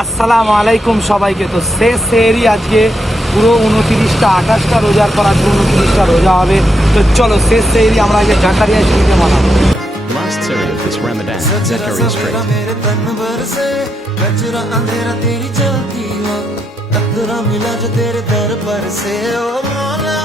আসসালামু আলাইকুম সবাইকে। তো শেষ সেহরি আজকে পুরো 29টা 28টা রোজার পর আজকে 29টা রোজা হবে। তো চলো শেষ সেহরি আমরা আগে জাকারিয়া শরীফে মানাবো। Last Siri of this Ramadan, Zakaria Street. मेरे तन भर से कचरा अंधेरा तेरी चलती हो, कतरा मिला जो तेरे दर पर से ओ मौला।